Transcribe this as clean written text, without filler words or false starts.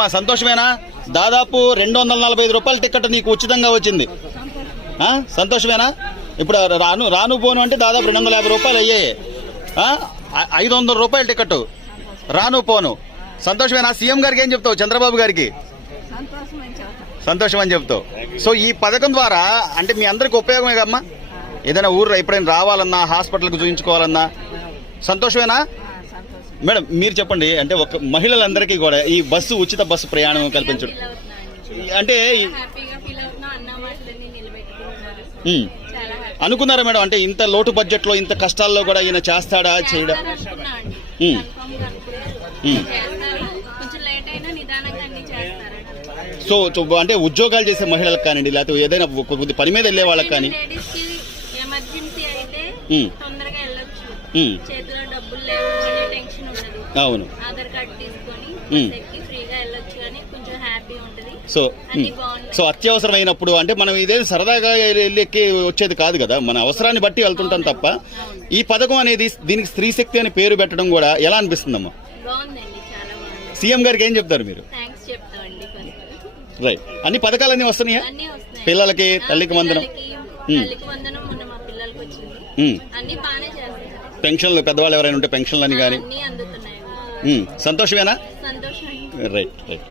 సంతోషమేనా? దాదాపు 245 రూపాయల టికెట్ నీకు ఉచితంగా వచ్చింది. సంతోషమేనా? ఇప్పుడు రాను పోను అంటే దాదాపు 250 రూపాయలు అయ్యాయి. 500 రూపాయల టికెట్ రాను పోను. సంతోషమేనా? సీఎం గారికి ఏం చెప్తావు? చంద్రబాబు గారికి సంతోషం అని చెప్తావు. సో ఈ పథకం ద్వారా అంటే మీ అందరికి ఉపయోగమే కమ్మా. ఏదైనా ఊర్లో ఎప్పుడైనా రావాలన్నా, హాస్పిటల్కి చూపించుకోవాలన్నా సంతోషమేనా? మేడం మీరు చెప్పండి. అంటే ఒక మహిళలందరికీ కూడా ఈ బస్సు ఉచిత బస్సు ప్రయాణం కల్పించడం అంటే అనుకున్నారా మేడం? అంటే ఇంత లోటు బడ్జెట్ లో ఇంత కష్టాల్లో కూడా ఈయన చేస్తాడా చేయడా? సో అంటే ఉద్యోగాలు చేసే మహిళలకు కానివ్వండి, లేకపోతే ఏదైనా కొద్ది పని మీద వెళ్ళే వాళ్ళకి కానీ అవును. సో అత్యవసరమైనప్పుడు అంటే మనం ఇదే సరదాగా వెళ్ళి వచ్చేది కాదు కదా, మన అవసరాన్ని బట్టి వెళ్తుంటాం తప్ప. ఈ పథకం అనేది దీనికి స్త్రీ శక్తి అని పేరు పెట్టడం కూడా ఎలా అనిపిస్తుందమ్మా? సీఎం గారికి ఏం చెప్తారు మీరు? రైట్. అన్ని పథకాలన్నీ వస్తున్నాయా పిల్లలకి? తల్లికి వందనం, పెన్షన్లు, పెద్దవాళ్ళు ఎవరైనా ఉంటే పెన్షన్లు అని కానీ సంతోషమేనా? Right right.